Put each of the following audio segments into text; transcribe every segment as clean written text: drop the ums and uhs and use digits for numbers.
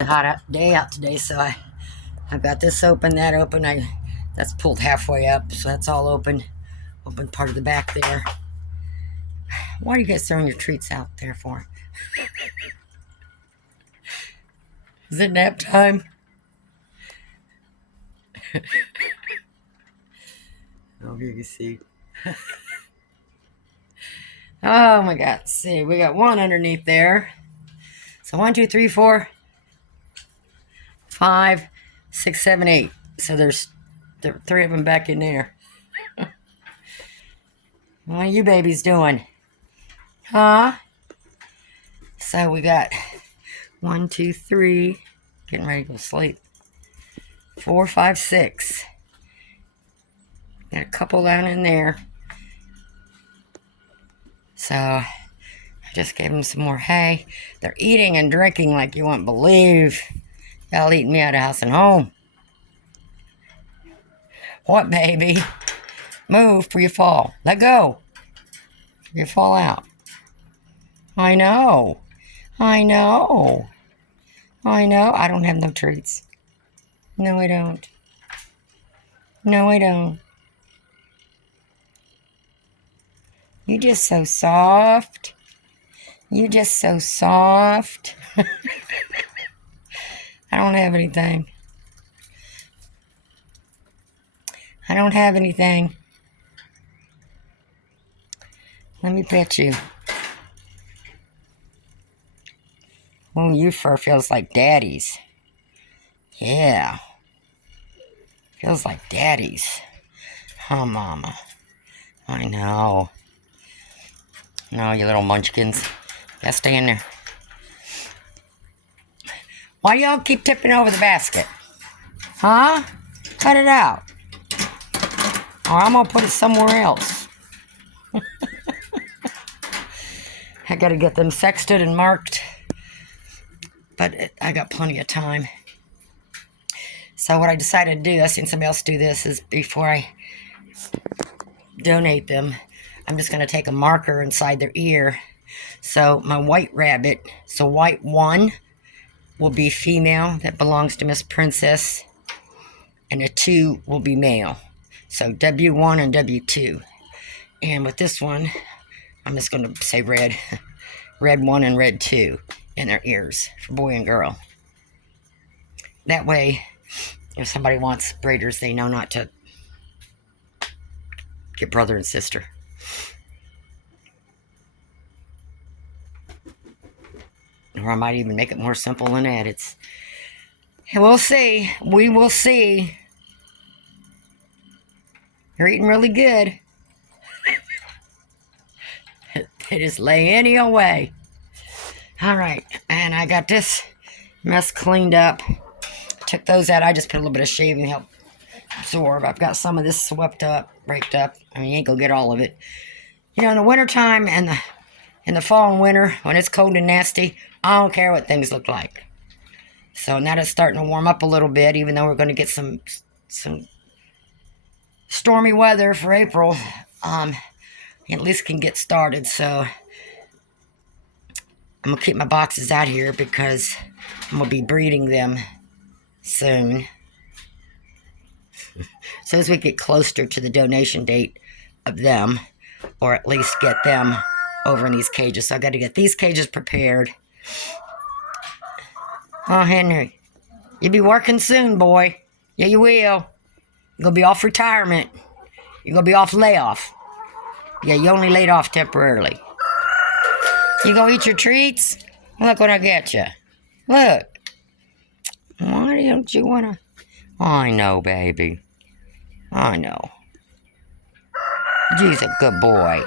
Day out today, so I've got this open, that open. That's pulled halfway up, so that's all open. Open part of the back there. Why are you guys throwing your treats out there for? Is it nap time? Oh, here you see. Oh my God! See, we got one underneath there. So 1, 2, 3, 4, 5, 6, 7, 8. So there are 3 of them back in there. What are you babies doing? Huh? So we got 1, 2, 3. Getting ready to go to sleep. 4, 5, 6. Got a couple down in there. So I just gave them some more hay. They're eating and drinking like you wouldn't believe. Y'all eating me out of house and home. What, baby? Move for you fall. Let go. You fall out. I know. I know. I know. I don't have no treats. No, I don't. No, I don't. You just so soft. You just so soft. I don't have anything. I don't have anything. Let me pet you. Oh, your fur feels like daddy's. Yeah. Feels like daddy's. Huh, Mama? I know. No, you little munchkins. Gotta stay in there. Why y'all keep tipping over the basket? Huh? Cut it out. Or I'm gonna put it somewhere else. I gotta get them sexted and marked. But I got plenty of time. So what I decided to do, I've seen somebody else do this, is before I donate them, I'm just going to take a marker inside their ear. So my white rabbit, so white 1 will be female, that belongs to Miss Princess, and a 2 will be male. So W1 and W2. And with this one, I'm just going to say red. Red 1 and red 2 in their ears for boy and girl. That way, if somebody wants breeders, they know not to get brother and sister. Or I might even make it more simple than that. We'll see. We will see. You're eating really good. They just lay any away. All right, and I got this mess cleaned up. Took those out. I just put a little bit of shaving to help absorb. I've got some of this swept up, raked up. I mean, you ain't gonna get all of it. You know, in the wintertime and in the fall and winter, when it's cold and nasty, I don't care what things look like. So now it's starting to warm up a little bit, even though we're going to get some stormy weather for April. At least can get started. So I'm going to keep my boxes out here because I'm going to be breeding them soon. So as we get closer to the donation date of them, or at least get them over in these cages. So I got to get these cages prepared. Oh, Henry, you'll be working soon, boy. Yeah, you will. You're going to be off retirement. You're going to be off layoff. Yeah, you only laid off temporarily. You going to eat your treats? Look what I get you. Look. Why don't you want to? I know, baby. I know. You's a good boy.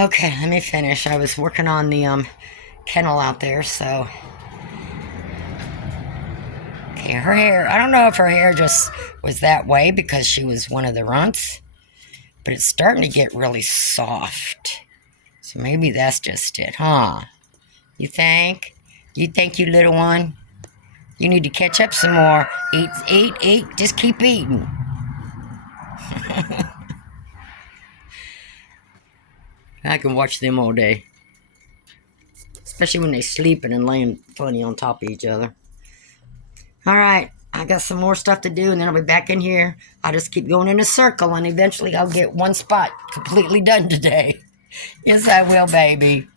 Okay, let me finish. I was working on the kennel out there, so. Okay, her hair, I don't know if her hair just was that way because she was one of the runts, but it's starting to get really soft. So maybe that's just it, huh? You think? You think, you little one? You need to catch up some more. Eat. Just keep eating. I can watch them all day. especially when they're sleeping and laying funny on top of each other. All right, I got some more stuff to do, and then I'll be back in here. I'll just keep going in a circle, and eventually I'll get one spot completely done today. Yes, I will, baby.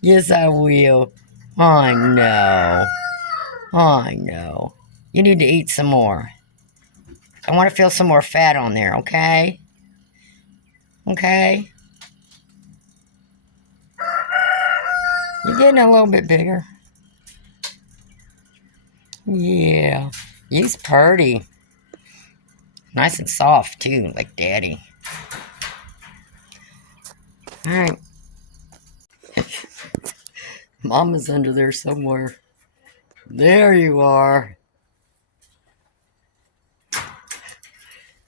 Yes, I will. I know. I know. You need to eat some more. I want to feel some more fat on there, okay? Okay? You're getting a little bit bigger. Yeah. He's purty. Nice and soft, too, like Daddy. All right. Mama's under there somewhere. There you are.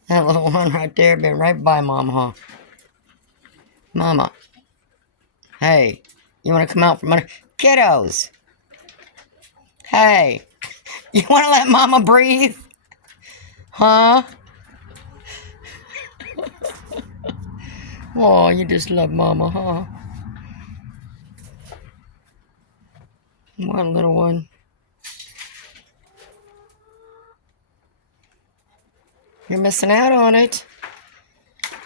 That little one right there been right by Mama, huh? Mama. Hey, you want to come out from under? Kiddos. Hey, you want to let Mama breathe? Huh? Oh, you just love Mama, huh? One little one. You're missing out on it.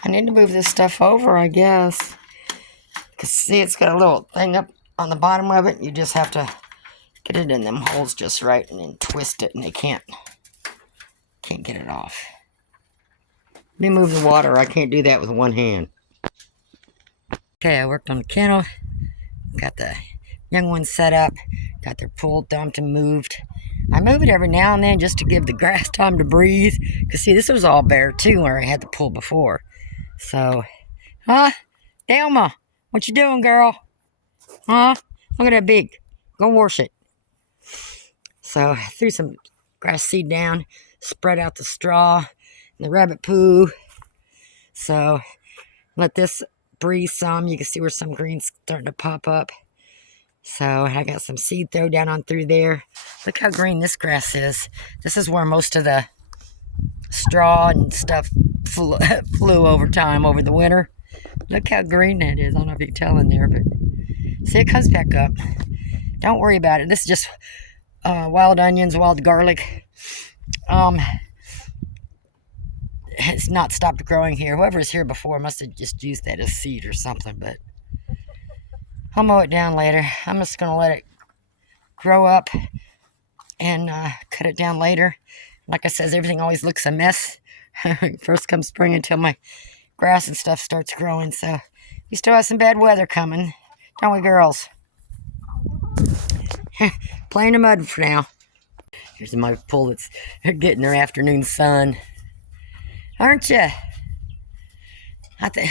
I need to move this stuff over, I guess. Because see, it's got a little thing up on the bottom of it. You just have to get it in them holes just right and then twist it, and they can't get it off. Let me move the water. I can't do that with one hand. Okay, I worked on the kennel. Got the young ones set up. Got their pool dumped and moved. I move it every now and then just to give the grass time to breathe. Because see, this was all bare too where I had the pool before. So, huh? Delma, what you doing, girl? Huh? Look at that beak. Go wash it. So, I threw some grass seed down, spread out the straw and the rabbit poo. So, let this breathe some. You can see where some green's starting to pop up. So, I got some seed throw down on through there. Look how green this grass is. This is where most of the straw and stuff flew over time over the winter. Look how green that is. I don't know if you can tell in there, but see, it comes back up. Don't worry about it. This is just wild onions, wild garlic. It's not stopped growing here. Whoever was here before must have just used that as seed or something, but I'll mow it down later. I'm just going to let it grow up and cut it down later. Like I says, everything always looks a mess. First comes spring until my grass and stuff starts growing. So we still have some bad weather coming, don't we, girls? Play in the mud for now. Here's my pool that's getting their afternoon sun. Aren't you? I think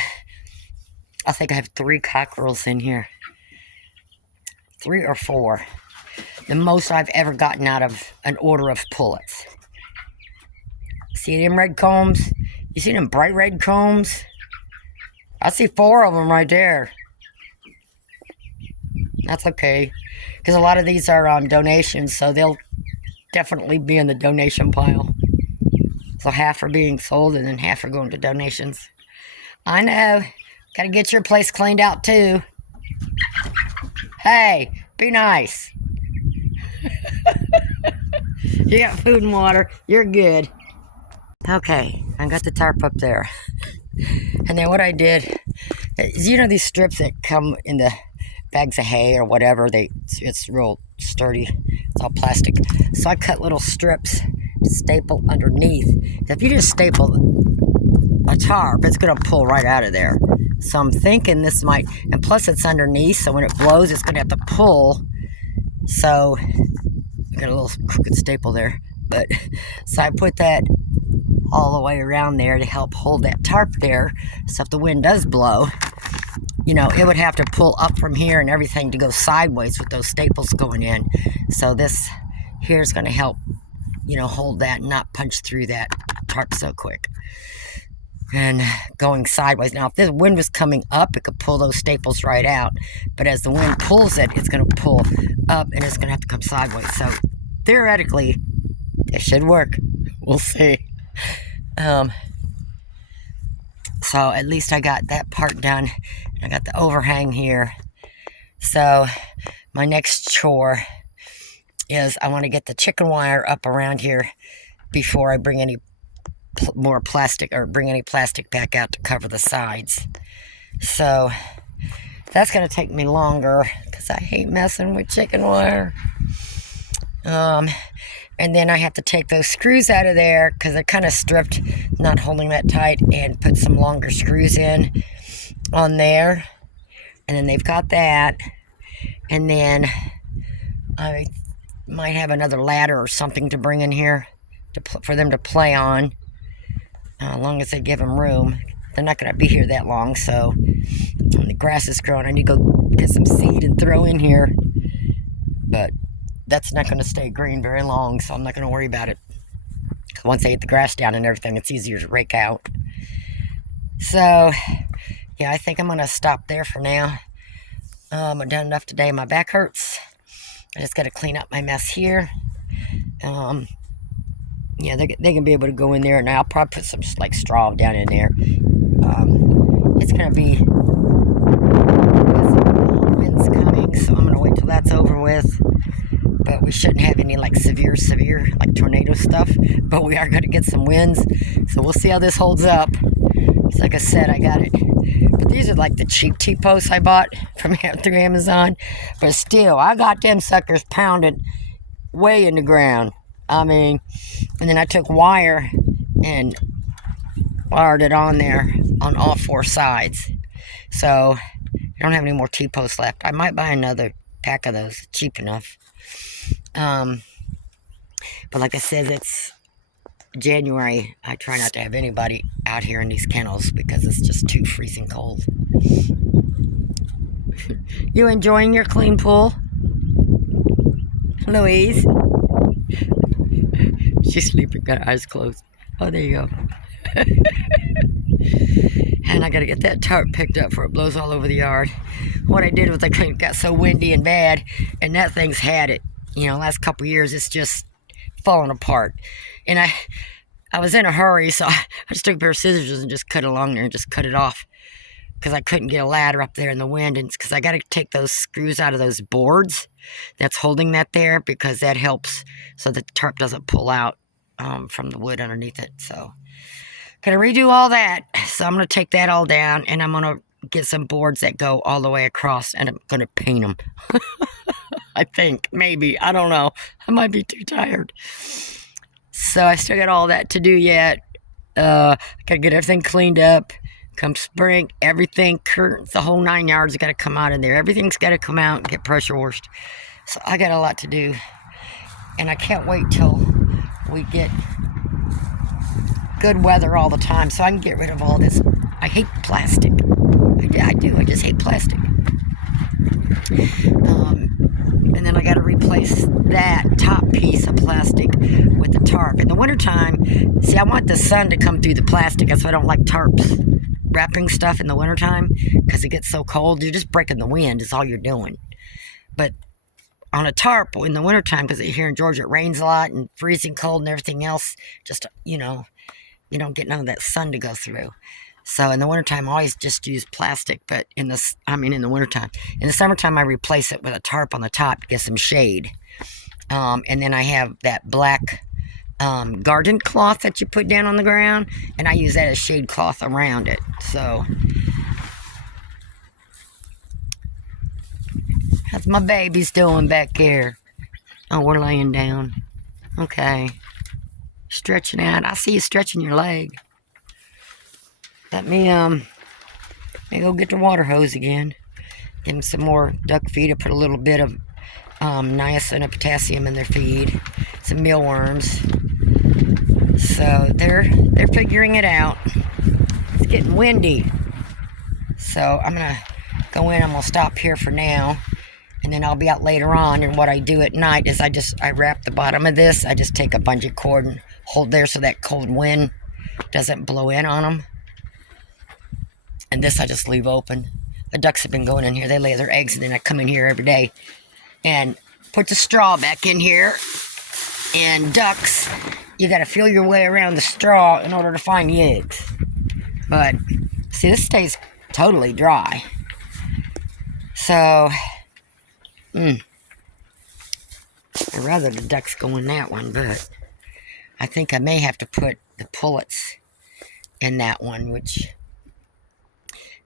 I have 3 cockerels in here. 3 or 4. The most I've ever gotten out of an order of pullets. See them red combs? You see them bright red combs? I see 4 of them right there. That's okay. Because a lot of these are donations, so they'll definitely be in the donation pile. So half are being sold and then half are going to donations. I know. Gotta get your place cleaned out too. Hey, be nice. You got food and water. You're good. Okay, I got the tarp up there. And then what I did is, you know these strips that come in the bags of hay or whatever, it's real sturdy. It's all plastic. So I cut little strips to staple underneath. If you just staple a tarp, it's going to pull right out of there. So I'm thinking this might, and plus it's underneath, so when it blows, it's going to have to pull. So I got a little crooked staple there. But so I put that all the way around there to help hold that tarp there. So if the wind does blow, you know, it would have to pull up from here and everything to go sideways with those staples going in. So this here is going to help, you know, hold that and not punch through that tarp so quick. And going sideways. Now, if the wind was coming up, it could pull those staples right out. But as the wind pulls it, it's going to pull up and it's going to have to come sideways. So theoretically, it should work. We'll see. So at least I got that part done. I got the overhang here. So my next chore is I want to get the chicken wire up around here before I bring any more plastic or bring any plastic back out to cover the sides. So that's going to take me longer because I hate messing with chicken wire. And then I have to take those screws out of there because they're kind of stripped, not holding that tight, and put some longer screws in on there. And then they've got that. And then I might have another ladder or something to bring in here for them to play on, as long as they give them room. They're not going to be here that long, so when the grass is growing, I need to go get some seed and throw in here. But that's not going to stay green very long, so I'm not going to worry about it. Once I get the grass down and everything, it's easier to rake out. So, yeah, I think I'm going to stop there for now. I've done enough today. My back hurts. I just got to clean up my mess here. Yeah, they can be able to go in there, and I'll probably put some just like straw down in there. It's going to be winds coming, so I'm going to wait till that's over with. But we shouldn't have any like severe like tornado stuff, but we are going to get some winds, so we'll see how this holds up. It's like I said, I got it, but these are like the cheap T-posts I bought from through Amazon, but still I got them suckers pounded way in the ground. I mean, and then I took wire and wired it on there on all four sides. So I don't have any more T-posts left. I might buy another pack of those, cheap enough. But like I said, it's January. I try not to have anybody out here in these kennels because it's just too freezing cold. You enjoying your clean pool, Louise? She's sleeping, got her eyes closed. Oh, there you go. And I gotta get that tarp picked up before it blows all over the yard. What I did was it got so windy and bad, and that thing's had it. You know, last couple years, it's just falling apart. And I was in a hurry, so I just took a pair of scissors and just cut it along there and just cut it off. Because I couldn't get a ladder up there in the wind. And it's because I got to take those screws out of those boards that's holding that there, because that helps so that the tarp doesn't pull out from the wood underneath it. So, got to redo all that. So I'm going to take that all down, and I'm going to get some boards that go all the way across, and I'm going to paint them. I think, maybe, I don't know. I might be too tired. So I still got all that to do yet. Got to get everything cleaned up. Come spring, everything, curtains, the whole 9 yards got to come out of there. Everything's got to come out and get pressure washed. So I got a lot to do. And I can't wait till we get good weather all the time so I can get rid of all this. I hate plastic. I do. I just hate plastic. And then I got to replace that top piece of plastic with the tarp. In the wintertime, see, I want the sun to come through the plastic. That's why I don't like tarps. Wrapping stuff in the wintertime, because it gets so cold. You're just breaking the wind is all you're doing. But on a tarp in the wintertime, because here in Georgia it rains a lot and freezing cold and everything else, just, you know, you don't get none of that sun to go through. So in the wintertime, I always just use plastic, but in the wintertime. In the summertime, I replace it with a tarp on the top to get some shade. And then I have that black garden cloth that you put down on the ground, and I use that as shade cloth around it. So how's my babies doing back here? Oh, we're laying down. Okay. Stretching out. I see you stretching your leg. Let me go get the water hose again. Give them some more duck feed. I put a little bit of niacin and potassium in their feed. Some mealworms. So they're figuring it out. It's getting windy. So I'm gonna go in. I'm gonna stop here for now, and then I'll be out later on. And what I do at night is I wrap the bottom of this. I just take a bungee cord and hold there so that cold wind doesn't blow in on them. And this I just leave open. The ducks have been going in here. They lay their eggs, and then I come in here every day and put the straw back in here. And ducks, you got to feel your way around the straw in order to find the eggs. But, see, this stays totally dry. So, I'd rather the ducks go in that one, but I think I may have to put the pullets in that one, which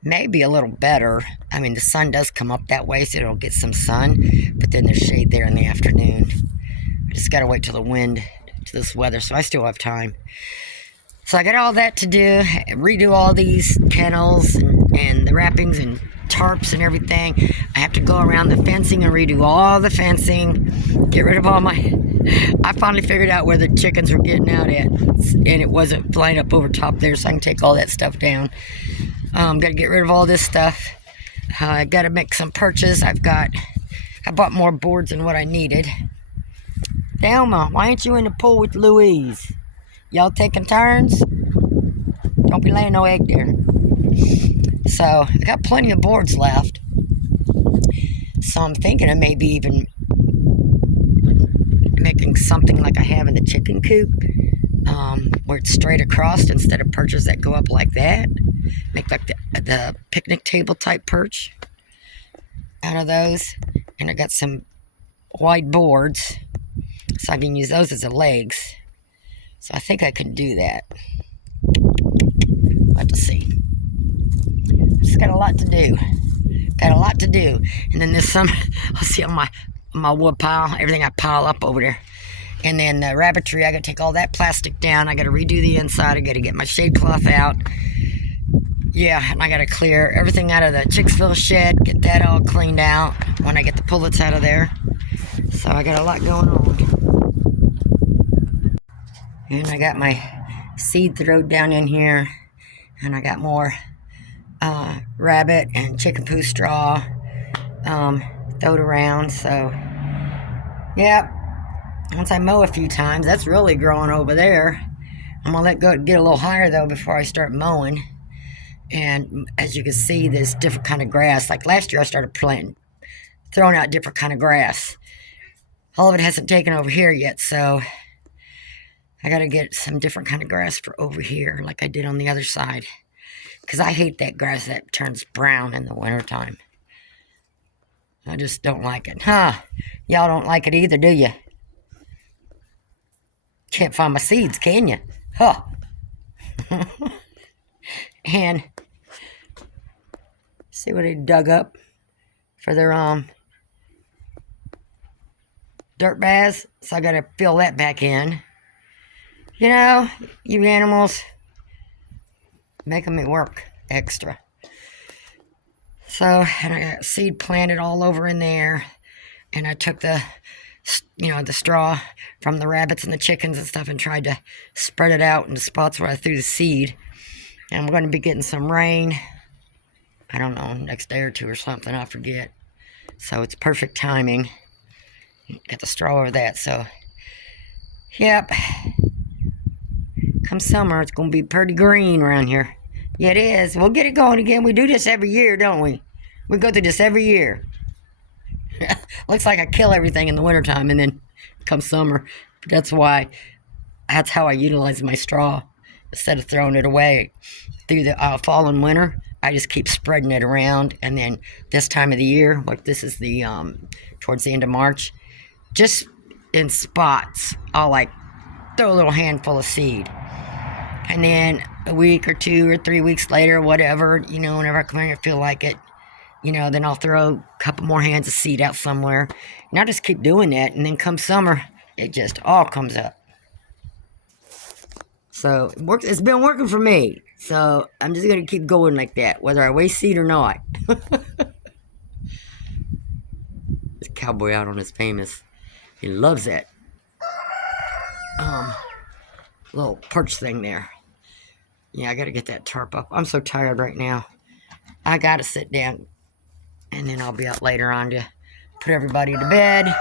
may be a little better. I mean, the sun does come up that way, so it'll get some sun, but then there's shade there in the afternoon. I just got to wait till the wind, to this weather, so I still have time. So I got all that to do, redo all these kennels and the wrappings and tarps and everything. I have to go around the fencing and redo all the fencing, get rid of all my... I finally figured out where the chickens were getting out at, and it wasn't flying up over top there, so I can take all that stuff down. Got to get rid of all this stuff. I got to make some purchases. I bought more boards than what I needed. Thelma, why ain't you in the pool with Louise? Y'all taking turns? Don't be laying no egg there. So, I got plenty of boards left. So, I'm thinking of maybe even making something like I have in the chicken coop, where it's straight across instead of perches that go up like that. Make like the picnic table type perch out of those. And I got some wide boards, so I can use those as the legs. So I think I can do that. Let's see. Just got a lot to do. And then this summer, I'll see on my wood pile, everything I pile up over there. And then the rabbitry, I got to take all that plastic down. I got to redo the inside. I got to get my shade cloth out. Yeah, and I got to clear everything out of the Chicksville shed, get that all cleaned out when I get the pullets out of there. So I got a lot going on. And I got my seed thrown down in here. And I got more rabbit and chicken poo straw thrown around. So, yeah. Once I mow a few times, that's really growing over there. I'm going to let go get a little higher, though, before I start mowing. And as you can see, there's different kind of grass. Like last year, I started throwing out different kind of grass. All of it hasn't taken over here yet, so I got to get some different kind of grass for over here, like I did on the other side. Because I hate that grass that turns brown in the wintertime. I just don't like it. Huh? Y'all don't like it either, do you? Can't find my seeds, can you? Huh? And see what they dug up for their dirt baths. So I got to fill that back in. You know, you animals making me work extra. So, and I got seed planted all over in there. And I took the straw from the rabbits and the chickens and stuff and tried to spread it out in the spots where I threw the seed. And we're going to be getting some rain. I don't know, next day or two or something, I forget. So it's perfect timing. Got the straw over that, so. Yep. Come summer, it's going to be pretty green around here. Yeah, it is. We'll get it going again. We do this every year, don't we? We go through this every year. Looks like I kill everything in the wintertime, and then come summer. That's how I utilize my straw. Instead of throwing it away through the fall and winter, I just keep spreading it around. And then this time of the year, like this is the towards the end of March, just in spots, I'll like throw a little handful of seed. And then a week or 2 or 3 weeks later, whatever, whenever I come in here, feel like it, then I'll throw a couple more hands of seed out somewhere. And I just keep doing that. And then come summer, it just all comes up. So it's been working for me. So I'm just going to keep going like that, whether I waste seed or not. This cowboy out on his famous. He loves that little perch thing there. Yeah, I got to get that tarp up. I'm so tired right now. I got to sit down. And then I'll be out later on to put everybody to bed.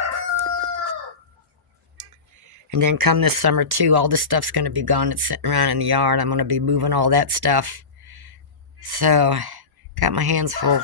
And then come this summer, too, all this stuff's going to be gone. It's sitting around in the yard. I'm going to be moving all that stuff. So, got my hands full.